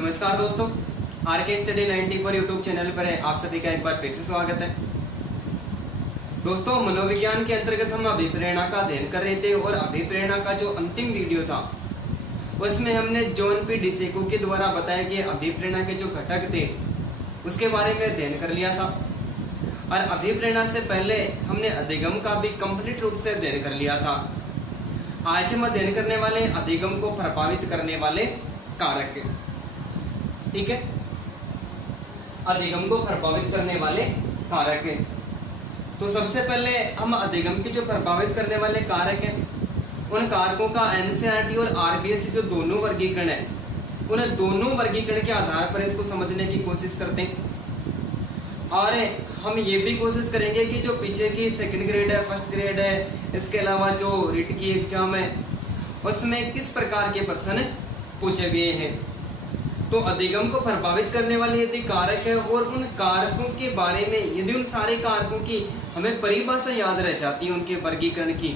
नमस्कार दोस्तों, R K study 94 YouTube channel पर आप सभी का एक बार फिर से स्वागत है। दोस्तों, मनोविज्ञान के अंतर्गत हम अभिप्रेरणा का अध्ययन कर रहे थे और अभिप्रेरणा का जो अंतिम वीडियो था उसमें हमने जॉन पी डिसेको के द्वारा बताया कि अभिप्रेरणा के जो घटक थे उसके बारे में अध्ययन कर लिया था। और अभिप्रेरणा से पहले हमने अधिगम का भी कंप्लीट रूप से अध्ययन कर लिया था। आज हम अध्ययन करने वाले अधिगम को प्रभावित करने वाले कारक, ठीक है। अधिगम को प्रभावित करने वाले कारक है। तो सबसे पहले हम अधिगम के जो प्रभावित करने वाले कारक हैं उन कारकों का एनसीईआरटी और आरबीएससी जो दोनों वर्गीकरण है उन दोनों वर्गीकरण के आधार पर इसको समझने की कोशिश करते हैं। और हम ये भी कोशिश करेंगे कि जो पीछे की सेकंड ग्रेड है, फर्स्ट ग्रेड है, इसके अलावा जो रिट की एग्जाम है उसमें किस प्रकार के प्रश्न पूछे गए हैं। तो अधिगम को प्रभावित करने वाले यदि कारक है और उन कारकों के बारे में यदि उन सारे कारकों की हमें परिभाषा याद रह जाती है उनके वर्गीकरण की,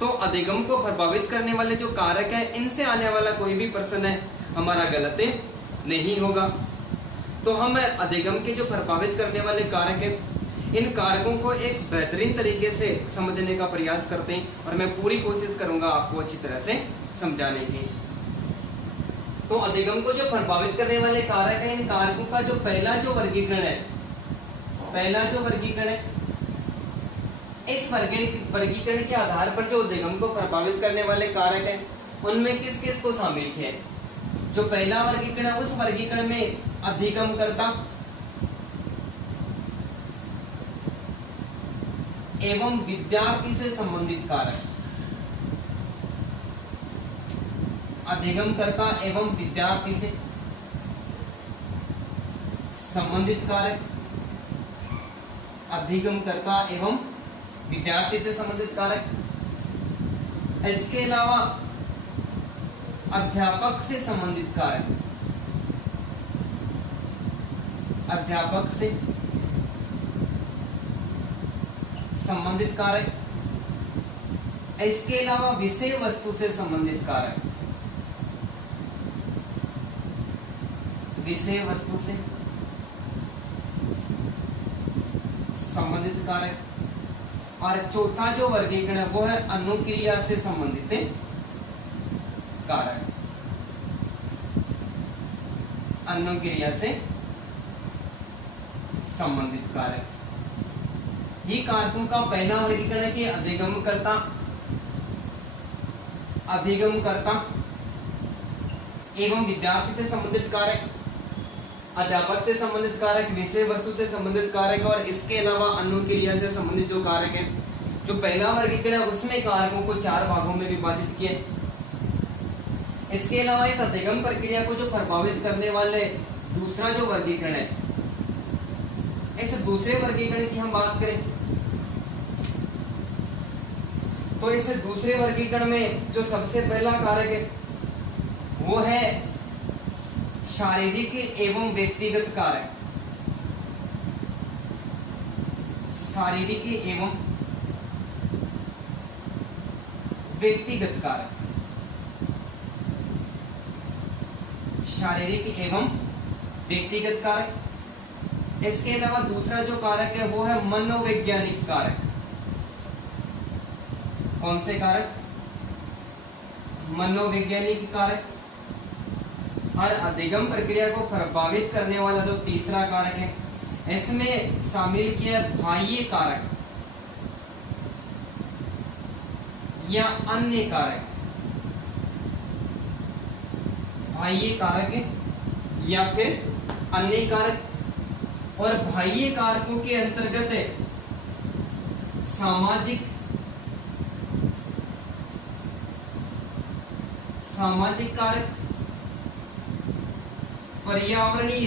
तो अधिगम को प्रभावित करने वाले जो कारक है इनसे आने वाला कोई भी प्रश्न है हमारा गलत नहीं होगा। तो हम अधिगम के जो प्रभावित करने वाले कारक है इन कारकों को एक बेहतरीन तरीके से समझने का प्रयास करते हैं और मैं पूरी कोशिश करूंगा आपको अच्छी तरह से समझाने की। तो अधिगम को जो प्रभावित करने वाले कारक है इन कारकों का जो पहला जो वर्गीकरण है इस वर्गीकरण के आधार पर जो अधिगम को प्रभावित करने वाले कारक है उनमें किस किस को शामिल किया है। जो पहला वर्गीकरण है उस वर्गीकरण में अधिगमकर्ता एवं विद्यार्थी से संबंधित कारक, अधिगमकर्ता एवं विद्यार्थी से संबंधित कारक, अधिगमकर्ता एवं विद्यार्थी से संबंधित कारक। इसके अलावा अध्यापक से संबंधित कारक, अध्यापक से संबंधित कारक। इसके अलावा विषय वस्तु से संबंधित कारक, विषय वस्तु से संबंधित कारक। और चौथा जो वर्गीकरण है वो है अनुक्रिया से संबंधित कारक, अनुक्रिया से संबंधित कारक। ये कारकों का पहला वर्गीकरण है कि अधिगमकर्ता एवं विद्यार्थी से संबंधित कारक, अध्यापक से संबंधित कारक, विषय वस्तु से संबंधित कारक और इसके अलावा अनुक्रिया से संबंधित जो कारक है। जो पहला वर्गीकरण है उसमें कारकों को 4 भागों में विभाजित किया। इसके अलावा इस अधिगम प्रक्रिया को जो प्रभावित करने वाले दूसरा जो वर्गीकरण है, इस दूसरे वर्गीकरण की हम बात करें तो इस दूसरे वर्गीकरण में जो सबसे पहला कारक है वो है शारीरिक एवं व्यक्तिगत कारक, शारीरिक एवं व्यक्तिगत कारक, शारीरिक एवं व्यक्तिगत कारक। इसके अलावा दूसरा जो कारक है वो है मनोवैज्ञानिक कारक। कौन से कारक? मनोवैज्ञानिक कारक। और अधिगम प्रक्रिया को प्रभावित करने वाला जो तीसरा कारक है इसमें शामिल किया बाह्य कारक या अन्य कारक, बाह्य कारक या फिर अन्य कारक। और बाह्य कारकों के अंतर्गत सामाजिक कारक, पर्यावरणीय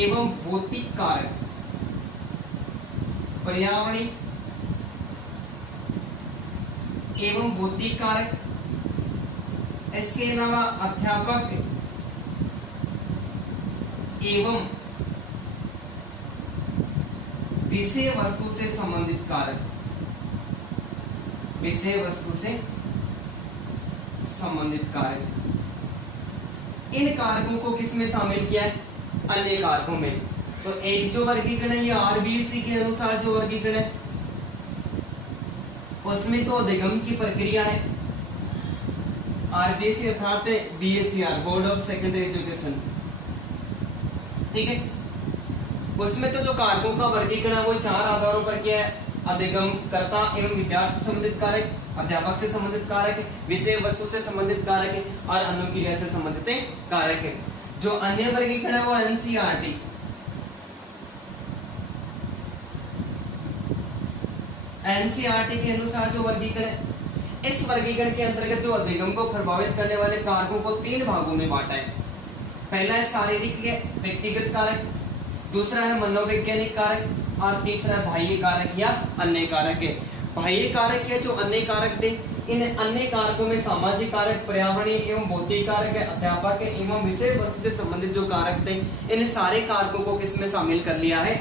एवं भौतिक कारक, पर्यावरणीय एवं भौतिक कारक। इसके अलावा अध्यापक एवं विषय वस्तु से संबंधित कारक, विषय वस्तु से संबंधित कारक। इन कारकों को किसमें शामिल किया है? अन्य कारकों में। तो एक जो वर्गीकरण है ये आरबीसी के अनुसार जो वर्गीकरण है उसमें तो अधिगम की प्रक्रिया है, आरबीसी अर्थात बीएससीआर, बोर्ड ऑफ सेकेंडरी एजुकेशन, ठीक है। उसमें तो जो कारकों का वर्गीकरण है वो 4 आधारों पर किया है: अधिगम, कर्ता एवं विद्यार्थी संबंधित कारक, अध्यापक से संबंधित कारक, विषय वस्तु से संबंधित कारक और अनुक्रिया से संबंधित कारक है। जो अन्य वर्गीकरण है वो एनसीईआरटी के अनुसार जो वर्गीकरण है, इस वर्गीकरण के अंतर्गत जो अधिगम को प्रभावित करने वाले कारकों को 3 भागों में बांटा है। पहला है शारीरिक व्यक्तिगत कारक, दूसरा है मनोवैज्ञानिक कारक और तीसरा है बाह्य कारक या अन्य कारक है। बाह्य कारक है जो अन्य कारक थे। इन अन्य कारकों में सामाजिक कारक, पर्यावरणीय एवं भौतिक कारक, अध्यापक एवं विषय वस्तु से संबंधित जो कारक थे, इन सारे कारकों को किसमें शामिल कर लिया है?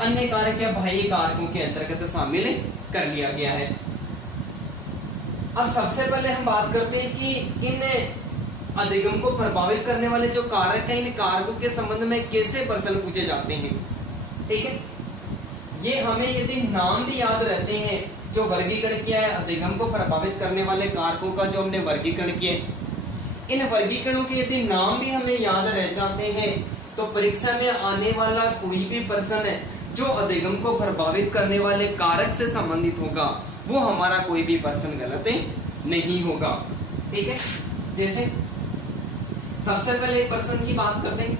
अन्य कारक या बाह्य कारकों के अंतर्गत शामिल कर लिया गया है। अब सबसे पहले हम बात करते हैं कि इन अधिगम को प्रभावित करने वाले जो कारक हैं, इन कारकों के संबंध में कैसे प्रश्न पूछे जाते हैं, ठीक है। ये हमें यदि नाम भी याद रहते हैं, जो वर्गीकरण किया है अधिगम को प्रभावित करने वाले कारकों का जो हमने वर्गीकरण किया, इन वर्गीकरणों के यदि नाम भी हमें याद रह जाते हैं तो परीक्षा में आने वाला कोई भी प्रश्न है जो अधिगम को प्रभावित करने वाले कारक से संबंधित होगा वो हमारा कोई भी प्रश्न गलत नहीं होगा, ठीक है। जैसे सबसे पहले प्रश्न की बात करते हैं।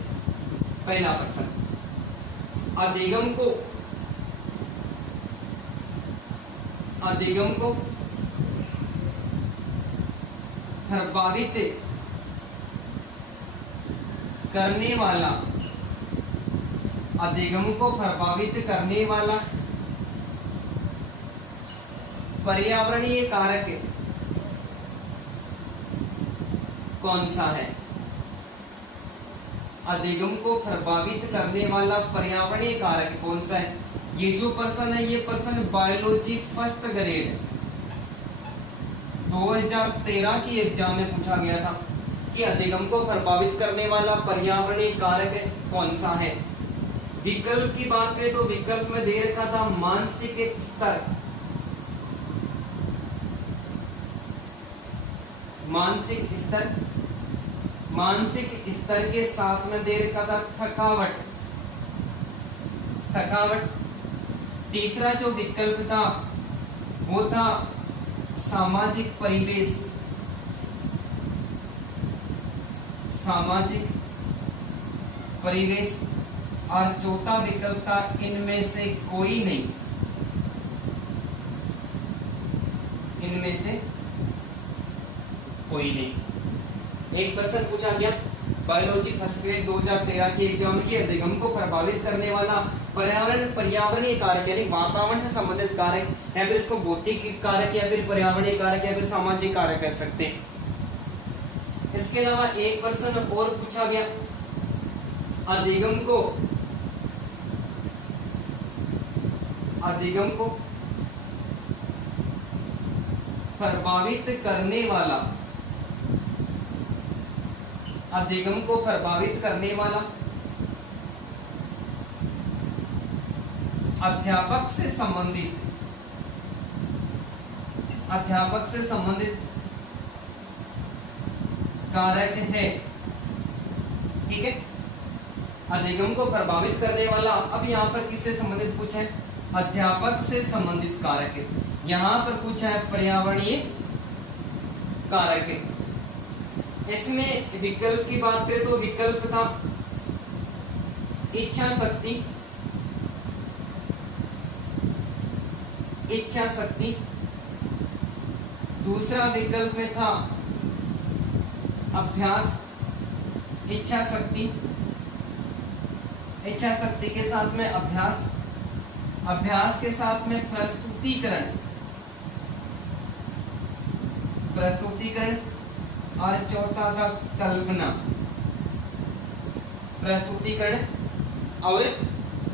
पहला प्रश्न, अधिगम को प्रभावित करने वाला, अधिगम को प्रभावित करने वाला पर्यावरणीय कारक कौन सा है? अधिगम को प्रभावित करने वाला पर्यावरणीय कारक कौन सा है? ये जो प्रश्न है, ये प्रश्न बायोलॉजी फर्स्ट ग्रेड 2013 की एग्जाम में पूछा गया था कि अधिगम को प्रभावित करने वाला पर्यावरणीय कारक कौन सा है। विकल्प की बात करें तो विकल्प में दे रखा था मानसिक स्तर, मानसिक स्तर के साथ में दे रखा था थकावट। तीसरा जो विकल्प था वो था सामाजिक परिवेश, और चौथा विकल्प था इनमें से कोई नहीं, इनमें से कोई नहीं। एक प्रश्न पूछा गया बायोलॉजी फर्स्ट ग्रेड 2013 की एग्जाम की, अधिगम को प्रभावित करने वाला पर्यावरणीय कारक यानी वातावरण से संबंधित कारक, या फिर इसको भौतिक कारक या फिर पर्यावरणीय कारक या फिर सामाजिक कारक कह सकते हैं। इसके अलावा एक प्रश्न और पूछा गया, अधिगम को प्रभावित करने वाला, अधिगम को प्रभावित करने वाला अध्यापक से संबंधित कारक है, ठीक है। अधिगम को प्रभावित करने वाला, अब यहाँ पर किससे संबंधित पूछा है? अध्यापक से संबंधित कारक है। यहाँ पर पूछा है पर्यावरणीय कारक है। इसमें विकल्प की बात करें तो विकल्प था इच्छा शक्ति, दूसरा विकल्प में था अभ्यास, इच्छा शक्ति के साथ में अभ्यास के साथ में प्रस्तुतिकरण, और चौथा था कल्पना, प्रस्तुतिकरण और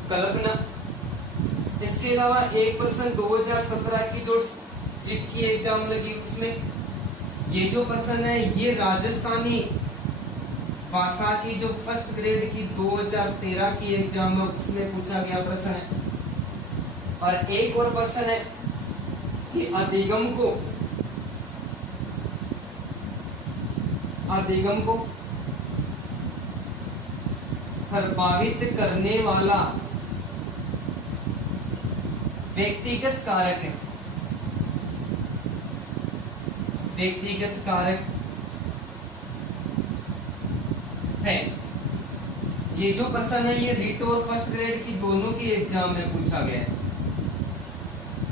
कल्पना। इसके अलावा एक प्रश्न 2017 की जो जिट की एग्जाम लगी उसमें ये जो प्रश्न है ये राजस्थानी भाषा की जो फर्स्ट ग्रेड की 2013 की एग्जाम में उसमें पूछा गया प्रश्न है। और एक और प्रश्न है कि अधिगम को प्रभावित करने वाला व्यक्तिगत कारक है। व्यक्तिगत कारक है। ये जो प्रश्न है ये रिट और फर्स्ट ग्रेड की दोनों की एग्जाम में पूछा गया है।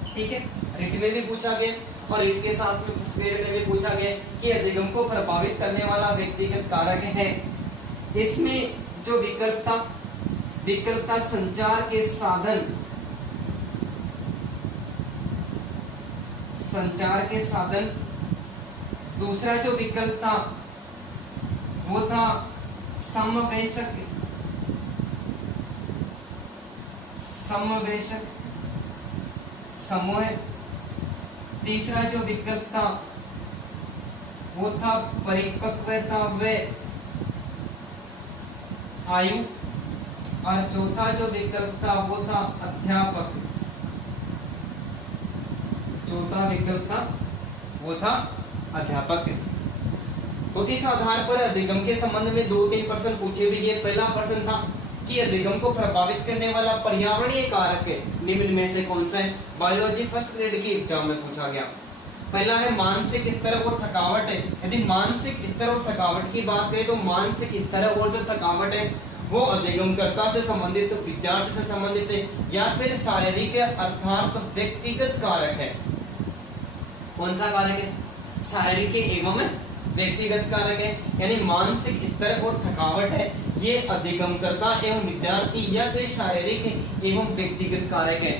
ठीक है, रिट में भी पूछा गया और रिट के साथ में फर्स्ट ग्रेड में भी पूछा गया कि अधिगम को प्रभावित करने वाला व्यक्तिगत कारक है। इसमें जो विकल्पता संचार के साधन, दूसरा जो विकल्प था वो था समवेशक समूह, तीसरा जो विकल्प था वो था परिपक्वता व आयु, और चौथा जो विकल्प था वो था अध्यापक। चौथा विकल्प था वो था अध्यापक। तो इस आधार पर अधिगम के संबंध में 2-3 प्रश्न पूछे भी गए। पहला प्रश्न था कि अधिगम को प्रभावित करने वाला पर्यावरणीय कारक है निम्न में से कौन सा है। बायोलॉजी फर्स्ट ग्रेड की एग्जाम में पूछा गया। पहला है मानसिक स्तर और थकावट है। यदि मानसिक स्तर और थकावट की बात करें तो मानसिक स्तर और जो थकावट है वो अधिगमकर्ता से संबंधित, विद्यार्थी से संबंधित है, या फिर शारीरिक अर्थात व्यक्तिगत कारक है। कौन सा कारक है? शारीरिक एवं व्यक्तिगत कारक है। यानी मानसिक स्तर और थकावट है ये अधिगमकर्ता एवं विद्यार्थी या फिर शारीरिक एवं व्यक्तिगत कारक है।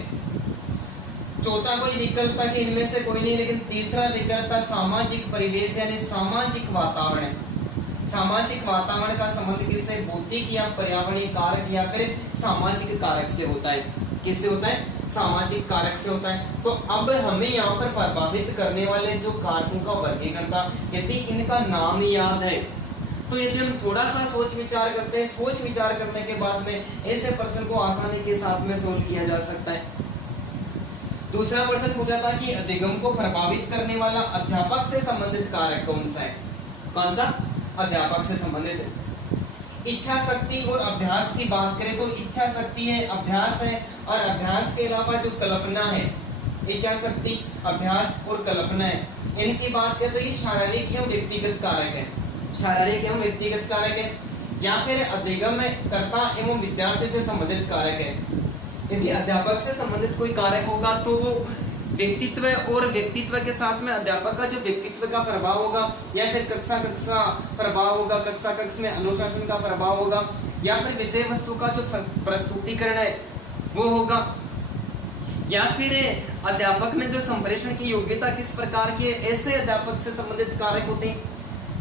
चौथा कोई विकल्प था कि इनमें से कोई नहीं, लेकिन तीसरा विकल्प था सामाजिक परिवेश यानी सामाजिक वातावरण। सामाजिक वातावरण का संबंध किससे? भौतिक या पर्यावरणीय कारक या फिर सामाजिक कारक से होता है। किससे होता है? सामाजिक कारक से होता है। तो अब हमें यहाँ पर प्रभावित करने वाले जो कारकों का वर्गीकरण था, यदि इनका नाम याद है तो यदि हम थोड़ा सा सोच विचार करते हैं, सोच विचार करने के बाद में ऐसे प्रश्न को आसानी के साथ में सोल्व किया जा सकता है। दूसरा प्रश्न पूछा था कि अधिगम को प्रभावित करने वाला अध्यापक से संबंधित कारक कौन सा है? कौन सा? अध्यापक से संबंधित। इच्छा शक्ति और अभ्यास की बात करें तो इच्छा शक्ति है, अभ्यास है, और अभ्यास के अलावा जो कल्पना है, इच्छा शक्ति, अभ्यास और कल्पना है, इनकी बात करें तो ये शारीरिक एवं व्यक्तिगत कारक है। शारीरिक एवं व्यक्तिगत कारक है, या फिर अधिगम कर्ता एवं विद्यार्थी से संबंधित कारक है। यदि अध्यापक से संबंधित कोई कारक होगा तो वो व्यक्तित्व, और व्यक्तित्व के साथ में अध्यापक का जो व्यक्तित्व का प्रभाव होगा, या फिर कक्षा प्रभाव होगा, कक्षा में अनुशासन का प्रभाव होगा, या फिर विषय वस्तु का जो प्रस्तुतिकरण है वो होगा, या फिर अध्यापक में जो संप्रेषण की योग्यता किस प्रकार की है, ऐसे अध्यापक से संबंधित कारक होते हैं।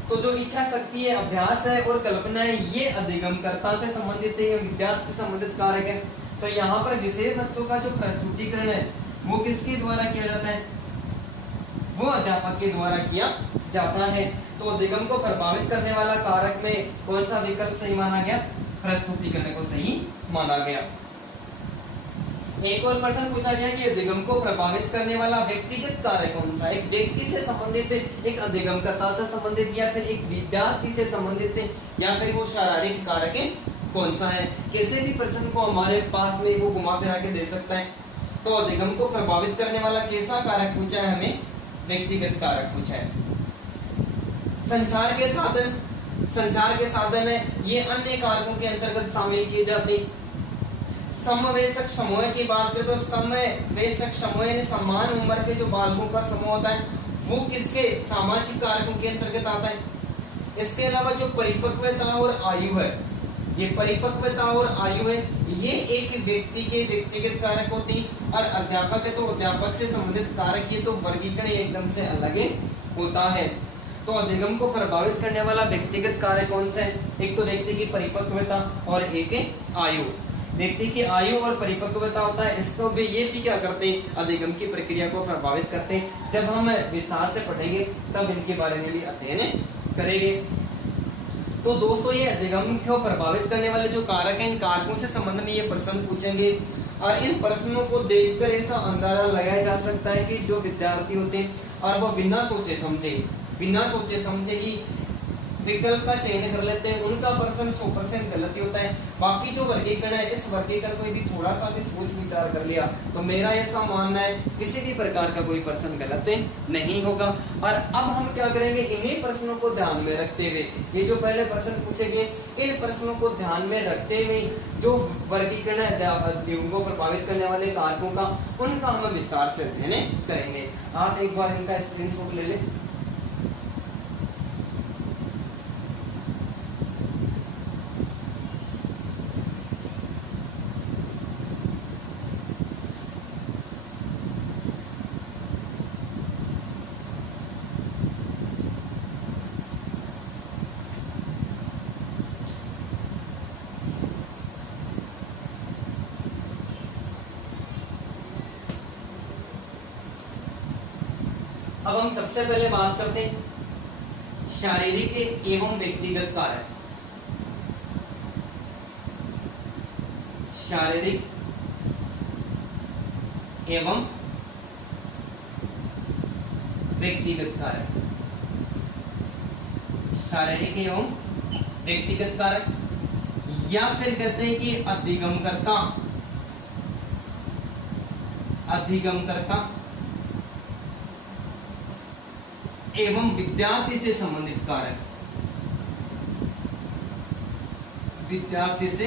तो जो इच्छा शक्ति है, अभ्यास है और कल्पना है, ये अधिगमकर्ता से संबंधित है, विद्यार्थी से संबंधित कारक है। तो यहाँ पर विषय वस्तु का जो प्रस्तुतिकरण है वो किसके द्वारा किया जाता है? वो अध्यापक के द्वारा किया जाता है। तो अधिगम को प्रभावित करने वाला कारक में कौन सा विकल्प सही माना गया? प्रस्तुतिकरण को सही माना गया। एक और प्रश्न पूछा गया कि अधिगम को प्रभावित करने वाला व्यक्तिगत कारक कौन सा? एक व्यक्ति से संबंधित है, एक अधिगमकर्ता से संबंधित, या फिर एक विद्यार्थी से संबंधित है, या फिर वो शारीरिक कारक है, कौन सा है? किसी भी प्रश्न को हमारे पास में वो घुमा फिरा के दे सकता है। तो अधिगम को प्रभावित करने वाला कैसा कारक पूछा है हमें? व्यक्तिगत कारक पूछा है। संचार के साधन है, ये अन्य कारकों के अंतर्गत शामिल किए जाते हैं। समवेशक समूह की बात करें तो समवेशक समूह यानी समान उम्र के जो बालकों का समूह होता है वो किसके? सामाजिक कारकों के अंतर्गत आता है। इसके अलावा जो परिपक्वता और आयु है, ये परिपक्वता और आयु है, ये एक व्यक्ति के व्यक्तिगत कारक होती है। और अध्यापक है तो अध्यापक से संबंधित कारक, ये तो वर्गीकरण एकदम से अलग होता है। तो अधिगम को प्रभावित करने वाला व्यक्तिगत कारक कौन सा है? एक तो व्यक्ति की परिपक्वता और एक आयु। व्यक्ति की आयु और परिपक्वता होता है, इसको भी ये भी क्या करते हैं, अधिगम की प्रक्रिया को प्रभावित करते हैं। जब हम विस्तार से पढ़ेंगे तब इनके बारे में भी अध्ययन करेंगे। तो दोस्तों ये अधिगम को प्रभावित करने वाले जो कारक हैं, इन कारकों से संबंध में ये प्रश्न पूछेंगे और इन प्रश्नों को देखकर ऐसा अंदाजा लगाया जा सकता है कि जो विद्यार्थी होते हैं और वो बिना सोचे समझे ही विकल्प का चयन कर लेते हैं, उनका प्रश्न 100% गलत ही होता है। बाकी जो वर्गीकरण है, इस वर्गीकरण को यदि थोड़ा सा भी सोच विचार कर लिया तो मेरा ऐसा मानना है किसी भी प्रकार का कोई प्रश्न गलत नहीं होगा। और अब हम क्या करेंगे, इन्हीं प्रश्नों को ध्यान में रखते हुए, ये जो पहले प्रश्न पूछे गए, इन प्रश्नों को ध्यान में रखते हुए जो वर्गीकरण है अधिगम को प्रभावित करने वाले कारकों का, उनका हम विस्तार से अध्ययन करेंगे। आप एक बार इनका स्क्रीनशॉट ले लें। अब हम सबसे पहले बात करते हैं शारीरिक एवं व्यक्तिगत कारक। शारीरिक एवं व्यक्तिगत कारक। शारीरिक एवं व्यक्तिगत कारक, या फिर कहते हैं कि अधिगमकर्ता एवं विद्यार्थी से संबंधित कारक। विद्यार्थी से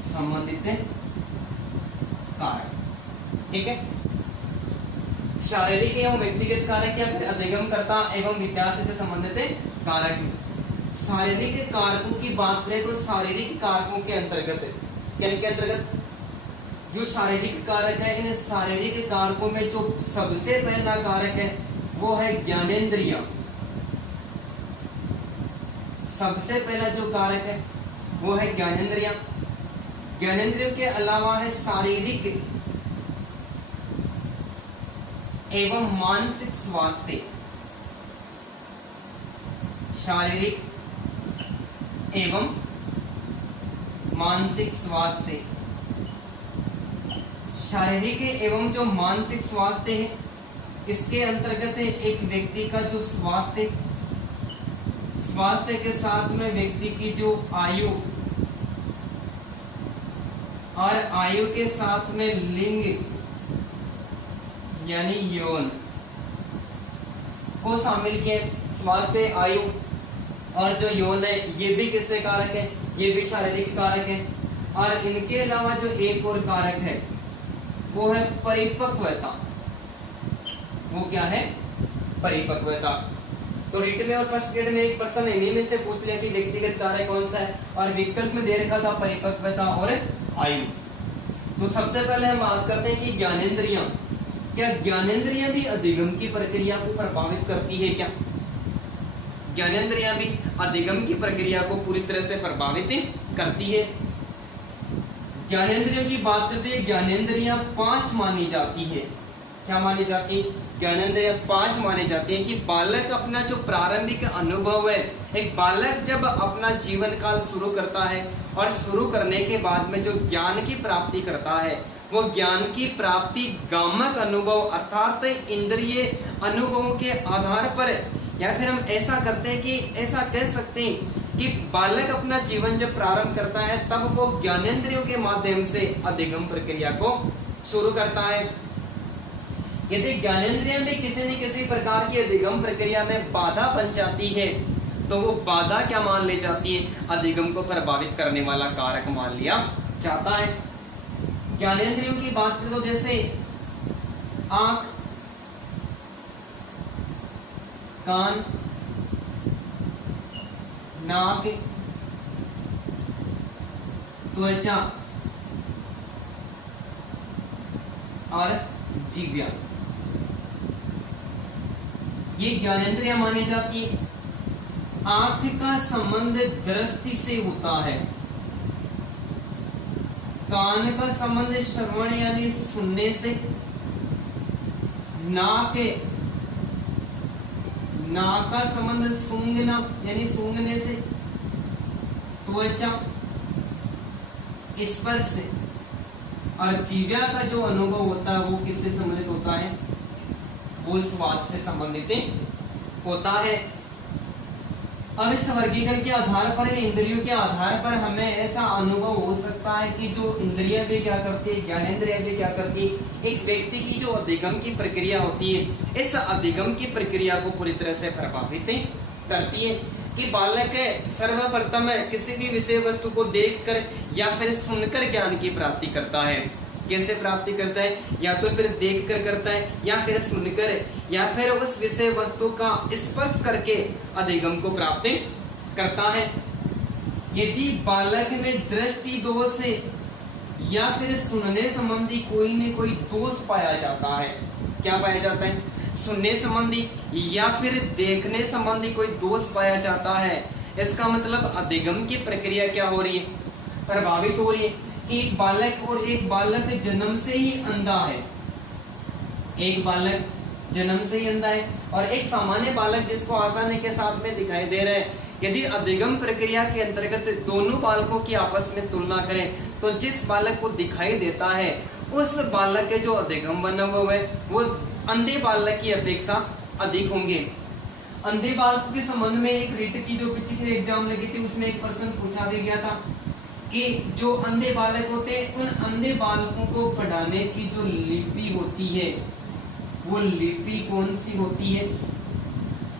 संबंधित कारक, ठीक है। शारीरिक एवं व्यक्तिगत कारक या फिर अधिगमकर्ता एवं विद्यार्थी से संबंधित कारक। शारीरिक कारकों की बात करें तो शारीरिक कारकों के अंतर्गत, किनके अंतर्गत, जो शारीरिक कारक है, इन शारीरिक कारकों में जो सबसे पहला कारक है वो है ज्ञानेंद्रिय। सबसे पहला जो कारक है वो है ज्ञानेंद्रिय। ज्ञानेंद्रियों के अलावा है शारीरिक एवं मानसिक स्वास्थ्य। शारीरिक एवं मानसिक स्वास्थ्य। शारीरिक एवं जो मानसिक स्वास्थ्य है, इसके अंतर्गत है एक व्यक्ति का जो स्वास्थ्य के साथ में व्यक्ति की जो आयु और आयु के साथ में लिंग यानी यौन को शामिल किया। स्वास्थ्य, आयु और जो यौन है, ये भी किससे कारक है, ये भी शारीरिक कारक है। और इनके अलावा जो एक और कारक है वो है परिपक्वता। वो क्या है, परिपक्वता। तो रिट में और फर्स्ट ग्रेड में एक प्रश्न इन्हीं में से पूछ लिया कि व्यक्तिगत कारक कौन सा है, और विकल्प में दे रखा था परिपक्वता और आयु। तो सबसे पहले हम बात करते हैं कि ज्ञानेंद्रियां, क्या ज्ञानेंद्रियां भी अधिगम की प्रक्रिया को प्रभावित करती है क्या? ज्ञानेंद्रियां भी अधिगम की प्रक्रिया को पूरी तरह से प्रभावित करती है। ज्ञानेंद्रियों की बात करते हैं, ज्ञानेंद्रियां 5 मानी जाती है। क्या मानी जाती है? ज्ञानेंद्रियां 5 मानी जाती है कि बालक अपना जो प्रारंभिक अनुभव है, एक बालक जब अपना जीवन काल शुरू करता है और शुरू करने के बाद में जो ज्ञान की प्राप्ति करता है, वो ज्ञान की प्राप्ति गामक अनुभव अर्थात इंद्रिय अनुभवों के आधार पर, या फिर हम ऐसा करते हैं कि ऐसा कह सकते हैं कि बालक अपना जीवन जब प्रारंभ करता है तब वो ज्ञानेंद्रियों के माध्यम से अधिगम प्रक्रिया को शुरू करता है। यदि ज्ञानेंद्रियां भी किसी न किसी प्रकार की अधिगम प्रक्रिया में बाधा बन जाती है तो वो बाधा क्या मान ली जाती है? अधिगम को प्रभावित करने वाला कारक मान लिया जाता है। ज्ञानेंद्रियों की बात करें तो जैसे आंख, कान, नाक, त्वचा और जीव्या, ये ज्ञानेंद्रियां मानी जाती है। आंख का संबंध दृष्टि से होता है, कान का संबंध श्रवण यानी सुनने से, नाक का संबंध सूंघना यानी सूंघने से, त्वचा स्पर्श से, और जीवा का जो अनुभव होता है वो किससे संबंधित होता है, वो स्वाद से संबंधित होता है। अब इस वर्गीकरण के आधार पर, इंद्रियों के आधार पर हमें ऐसा अनुभव हो सकता है कि जो इंद्रियां भी क्या करती है, ज्ञानेंद्रियां भी क्या करती है, एक व्यक्ति की जो अधिगम की प्रक्रिया होती है, इस अधिगम की प्रक्रिया को पूरी तरह से प्रभावित करती है। कि बालक सर्वप्रथम किसी भी विषय वस्तु को देखकर या फिर सुनकर ज्ञान की प्राप्ति करता है। कैसे प्राप्ति करता है, या तो फिर देखकर करता है, या फिर सुनकर, या फिर उस विषय वस्तु का स्पर्श करके अधिगम को प्राप्त करता है। यदि बालक में दृष्टि दोष से या फिर सुनने संबंधी कोई न कोई दोष पाया जाता है, क्या पाया जाता है, सुनने संबंधी या फिर देखने संबंधी कोई दोष पाया जाता है, इसका मतलब अधिगम की प्रक्रिया क्या हो रही है, प्रभावित हो रही है। एक बालक और एक बालक जन्म से ही अंधा है, एक बालक जन्म से ही अंधा है और एक सामान्य बालक जिसको आसानी के साथ में दिखाई दे रहा है। यदि अधिगम प्रक्रिया के अंतर्गत दोनों बालकों की आपस में तुलना करें तो जिस बालक को दिखाई देता है उस बालक के जो अधिगम बना हुआ है वो अंधे बालक की अपेक्षा अधिक होंगे। अंधे बालकों के संबंध में एक रीट की जो पिछली एग्जाम लगी थी उसमें एक प्रश्न पूछा भी गया था कि जो अंधे बालक होते हैं उन अंधे बालकों को पढ़ाने की जो लिपि होती है वो लिपि कौन सी होती है,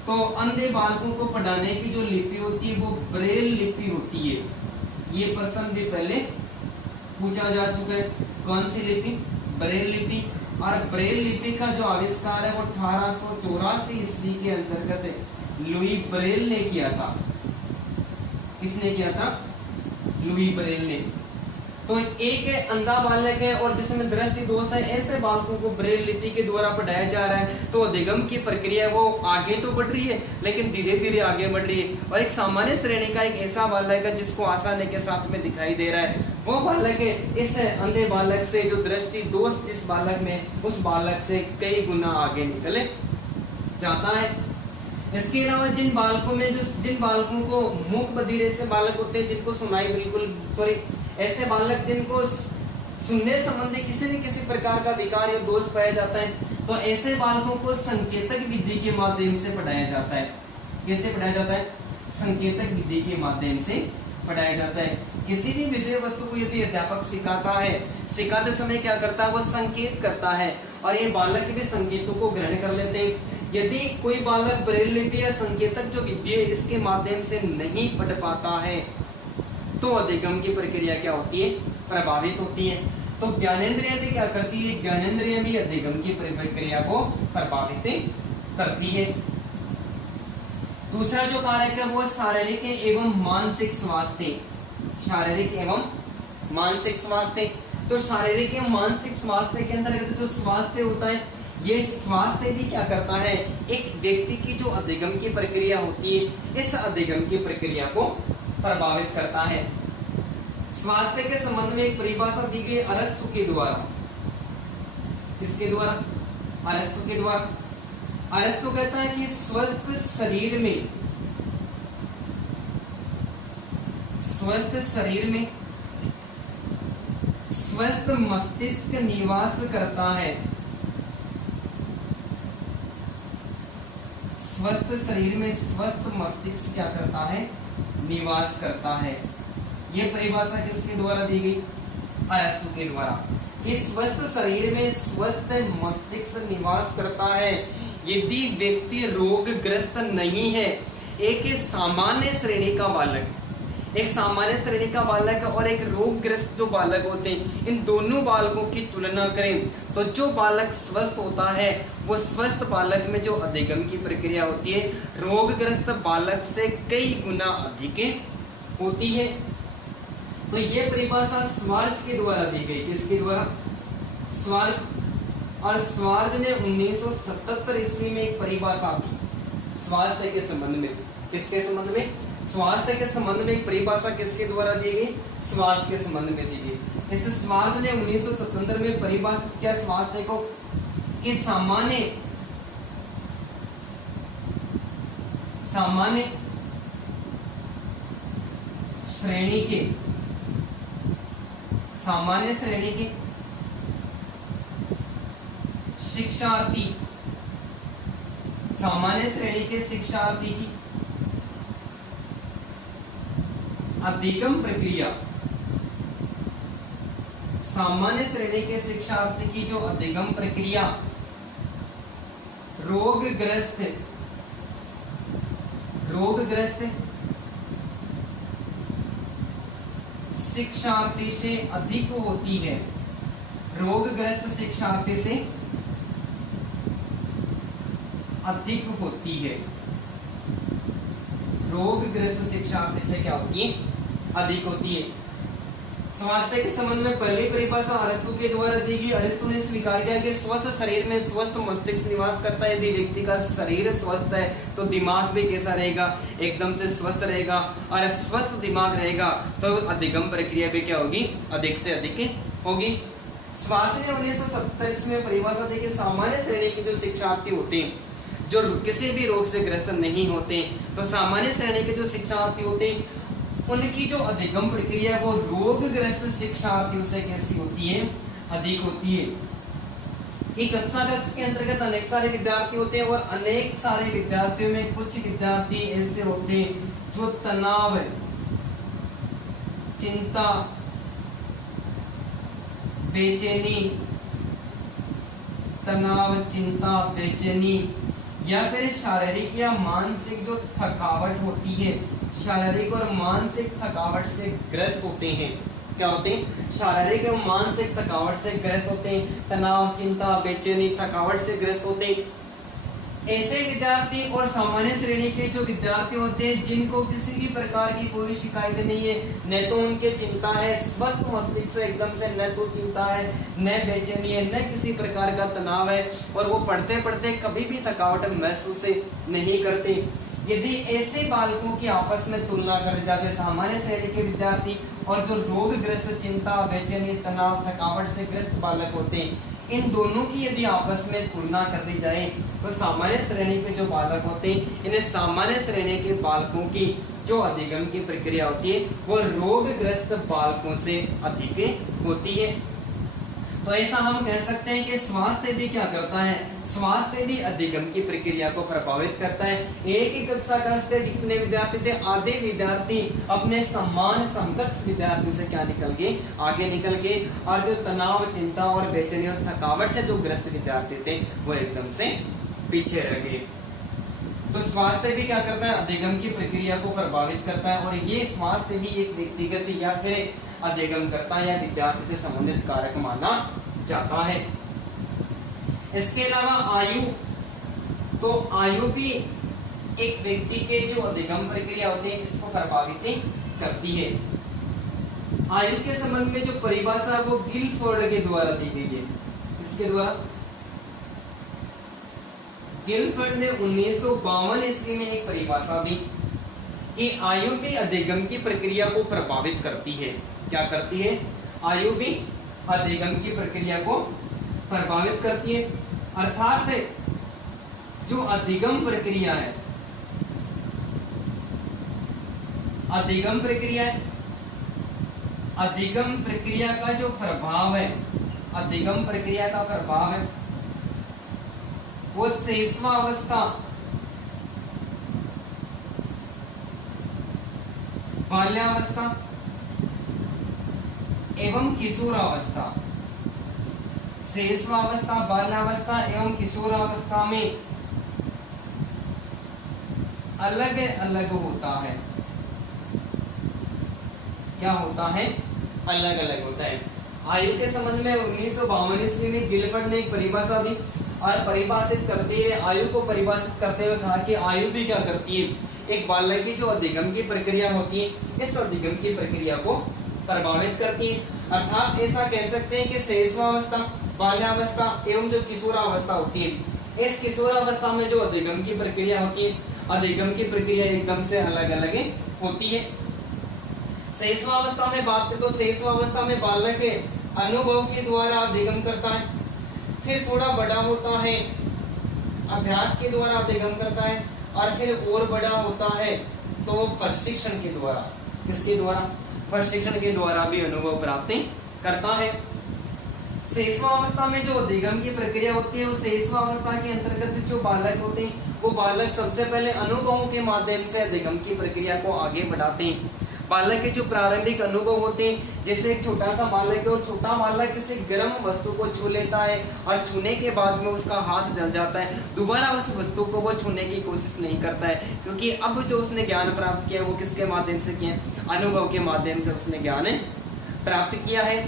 तो अंधे बालकों को पढ़ाने की जो लिपि होती है वो ब्रेल लिपि होती है। ये प्रश्न भी पहले पूछा जा चुका है। कौन सी लिपि, ब्रेल लिपि। और ब्रेल लिपि का जो आविष्कार है वो 1884 ईस्वी के अंतर्गत लुई ब्रेल ने किया था। किसने किया था, लुई ब्रेल ने। तो एक अंधा बालक है और जिसमें दृष्टि दोष है, ऐसे बालकों को ब्रेल लिपि के द्वारा पढ़ाया जा रहा है। तो अधिगम की प्रक्रिया वो आगे तो बढ़ रही है लेकिन धीरे धीरे आगे बढ़ रही है। और एक सामान्य श्रेणी का एक ऐसा बालक है जिसको आसानी के साथ में दिखाई दे रहा है, वो बालक है इस अंधे बालक से जो दृष्टि दोष जिस बालक में, उस बालक से कई गुना आगे निकले जाता है। इसके अलावा जिन बालकों को मूक बधिर ऐसे बालक होते हैं जिनको सुनाई बिल्कुल ऐसे बालक जिनको सुनने संबंधी किसी न किसी प्रकार का विकार या दोष पाया जाता है, तो ऐसे बालकों को संकेतक विधि के माध्यम से पढ़ाया जाता है। कैसे पढ़ाया जाता है, संकेतक विधि के माध्यम से पढ़ाया जाता है। किसी भी विषय वस्तु को यदि अध्यापक सिखाता है, सिखाते समय क्या करता है, वो संकेत करता है और ये बालक भी संकेतों को ग्रहण कर लेते हैं। यदि कोई बालक ब्रेल लिपि या संकेतक जो विधि है इसके माध्यम से नहीं पढ़ पाता है तो अधिगम की प्रक्रिया क्या होती है, प्रभावित होती है। तो ज्ञानेंद्रियां भी क्या करती है, ज्ञानेंद्रियां भी अधिगम की प्रक्रिया को प्रभावित करती है। दूसरा जो कारक है वो शारीरिक एवं मानसिक स्वास्थ्य, शारीरिक एवं मानसिक स्वास्थ्य। तो शारीरिक एवं मानसिक स्वास्थ्य के अंतर्गत जो स्वास्थ्य होता है, ये स्वास्थ्य भी क्या करता है, एक व्यक्ति की जो अधिगम की प्रक्रिया होती है इस अधिगम की प्रक्रिया को प्रभावित करता है। स्वास्थ्य के संबंध में एक परिभाषा दी गई अरस्तु के द्वारा। किसके द्वारा, अरस्तु के द्वारा। अरस्तु कहता है कि स्वस्थ शरीर में स्वस्थ मस्तिष्क निवास करता है। स्वस्थ शरीर में स्वस्थ मस्तिष्क क्या करता है, निवास करता है। यह परिभाषा किसके द्वारा दी गई, अरस्तु के द्वारा। इस स्वस्थ शरीर में स्वस्थ मस्तिष्क निवास करता है। यदि व्यक्ति रोगग्रस्त नहीं है, एक सामान्य श्रेणी का बालक और एक रोगग्रस्त जो बालक होते हैं, इन दोनों बालकों की तुलना करें तो जो बालक स्वस्थ होता है वो स्वस्थ बालक में जो अधिगम की प्रक्रिया होती है रोगग्रस्त बालक से कई गुना अधिक होती है। तो ये परिभाषा स्वार्ज के द्वारा दी गई। किसके द्वारा, स्वार्ज। और स्वार्ज ने 1977 ईस्वी में एक परिभाषा दी स्वास्थ्य के संबंध में। किसके संबंध में? स्वास्थ्य के संबंध में एक परिभाषा किसके द्वारा दी गई? स्वास्थ्य के संबंध में दी गई। इस स्वास्थ्य ने 1977 में परिभाषित किया स्वास्थ्य को कि सामान्य श्रेणी के शिक्षार्थी की अधिगम प्रक्रिया, सामान्य श्रेणी के शिक्षार्थी की जो अधिगम प्रक्रिया रोगग्रस्त शिक्षार्थी से अधिक होती है, रोगग्रस्त शिक्षार्थी से अधिक होती है, रोगग्रस्त शिक्षार्थी से क्या होती है? अधिक होती है। स्वास्थ्य के संबंध में पहली परिभाषा अरिस्तु के द्वारा दी गई। अरिस्तु ने स्वीकार किया कि स्वस्थ शरीर में स्वस्थ मस्तिष्क निवास करता है। यदि व्यक्ति का शरीर स्वस्थ है तो दिमाग भी कैसा रहेगा? एकदम से स्वस्थ रहेगा। और स्वस्थ दिमाग रहेगा तो अधिगम प्रक्रिया भी क्या होगी? अधिक से अधिक होगी। स्वास्थ्य ने 1970 में परिभाषा दी कि सामान्य श्रेणी के जो शिक्षार्थी होते हैं, जो किसी भी रोग से ग्रस्त नहीं होते, तो सामान्य श्रेणी के जो शिक्षार्थी होते हैं उनकी जो अधिगम प्रक्रिया है वो रोगग्रस्त शिक्षार्थियों से कैसी होती है? अधिक होती है। एक कक्षा के अंतर्गत अनेक सारे विद्यार्थी होते हैं और अनेक सारे विद्यार्थियों में कुछ विद्यार्थी ऐसे होते हैं जो तनाव, चिंता, बेचैनी या फिर शारीरिक या मानसिक जो थकावट होती है, शारीरिक और मानसिक थकावट से ग्रस्त होते हैं। क्या होते हैं? शारीरिक और मानसिक थकावट से ग्रस्त होते हैं, तनाव, चिंता, बेचैनी, थकावट से ग्रस्त होते हैं। ऐसे विद्यार्थी और सामान्य श्रेणी के जो विद्यार्थी होते हैं जिनको किसी भी प्रकार की कोई शिकायत नहीं है, न तो उनके चिंता है, स्वस्थ मस्तिष्क से एकदम से न तो चिंता है, न बेचैनी है, न किसी प्रकार का तनाव है, और वो पढ़ते पढ़ते कभी भी थकावट महसूस नहीं करते। यदि ऐसे बालकों की आपस में तुलना करी जाए, सामान्य श्रेणी के विद्यार्थी और जो रोगग्रस्त, चिंता, बेचैनी, तनाव, थकावट से ग्रस्त बालक होते हैं, इन दोनों की यदि आपस में तुलना कर दी जाए तो सामान्य श्रेणी के जो बालक होते हैं, इन्हें सामान्य श्रेणी के बालकों की जो अधिगम की प्रक्रिया होती है वो रोगग्रस्त बालकों से अधिक होती है। तो ऐसा हम कह सकते हैं कि स्वास्थ्य भी क्या करता है? स्वास्थ्य भी अधिगम की प्रक्रिया को प्रभावित करता है। एक ही कक्षा का से जितने विद्यार्थी थे, आधे विद्यार्थी अपने समान समकक्ष विद्यार्थियों से क्या निकल गए? आगे निकल गए। और जो तनाव, चिंता और बेचैनी और थकावट से जो ग्रस्त विद्यार्थी थे वो एकदम से पीछे रह गए। तो स्वास्थ्य भी क्या करता है? अधिगम की प्रक्रिया को प्रभावित करता है। और ये स्वास्थ्य भी एक व्यक्तिगत या फिर अधिगम करता है या विद्यार्थी से संबंधित कारक माना जाता है। इसके अलावा आयु, तो आयु भी एक व्यक्ति के जो अधिगम प्रक्रिया होती है इसको प्रभावित करती है। आयु के संबंध में जो परिभाषा है वो गिलफोर्ड के द्वारा दी गई है। इसके द्वारा गिलफोर्ड ने 1952 ईस्वी में एक परिभाषा दी कि आयु भी अधिगम की प्रक्रिया को प्रभावित करती है। क्या करती है? आयु भी अधिगम की प्रक्रिया को प्रभावित करती है। अर्थात जो अधिगम प्रक्रिया है, अधिगम प्रक्रिया का जो प्रभाव है, अधिगम प्रक्रिया का प्रभाव है वो शैशवावस्था, बाल्यावस्था एवं किशोरावस्था, शैशवावस्था, बाल्यावस्था एवं किशोरावस्था में अलग अलग होता है। क्या होता है? अलग अलग होता है। आयु के संबंध में 1952 ईस्वी में गिलफोर्ड ने एक परिभाषा दी और परिभाषित करते हुए, आयु को परिभाषित करते हुए कहा कि आयु भी क्या करती है? एक बालक की जो अधिगम की प्रक्रिया होती है, इस अधिगम की प्रक्रिया को प्रभावित करती है। अर्थात ऐसा कह सकते हैं कि शैशवावस्था, बाल्यावस्था एवं जो किशोरावस्था होती है, इस किशोरावस्था में जो अधिगम की प्रक्रिया होती है अधिगम की प्रक्रिया एकदम से अलग अलग होती है। शैशवावस्था में बात करें तो शैशवावस्था में बालक अनुभव के द्वारा अधिगम करता है, फिर थोड़ा बड़ा होता है अभ्यास के द्वारा अधिगम करता है, और फिर और बड़ा होता है तो प्रशिक्षण के द्वारा, किसके द्वारा, प्रशिक्षण के द्वारा भी अनुभव प्राप्त करता है। शैशवावस्था में जो अधिगम की प्रक्रिया होती है, उस शैशवावस्था के अंतर्गत जो बालक होते हैं वो बालक सबसे पहले अनुभवों के माध्यम से अधिगम की प्रक्रिया को आगे बढ़ाते हैं। बालक के जो प्रारंभिक अनुभव होते हैं, जैसे एक छोटा सा बालक है और छोटा बालक किसी गर्म वस्तु को छू लेता है और छूने के बाद में उसका हाथ जल जाता है, दोबारा उस वस्तु को वो छूने की कोशिश नहीं करता है, क्योंकि अब जो उसने ज्ञान प्राप्त किया वो किसके माध्यम से किया, अनुभव के माध्यम से उसने ज्ञान प्राप्त किया है।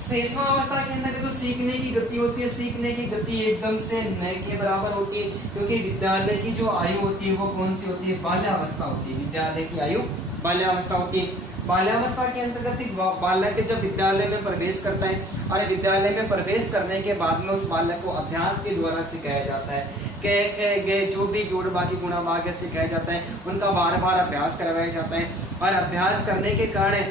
शैशवावस्था के अंदर जो सीखने की गति होती है, सीखने की गति एकदम से न के बराबर होती है, क्योंकि विद्यालय की जो आयु होती है वो कौन सी होती है, बाल्यावस्था होती है। विद्यालय की आयु बाल्यावस्था होती है। बाल्यावस्था के अंतर्गत बालक जब विद्यालय में प्रवेश करता है और विद्यालय में प्रवेश करने के बाद में उस बालक को अभ्यास के द्वारा सिखाया जाता है, के जो भी जोड़ बाकी गुणा भाग सिखाया जाता है, उनका बार बार अभ्यास करवाया जाता है। और अभ्यास करने के कारण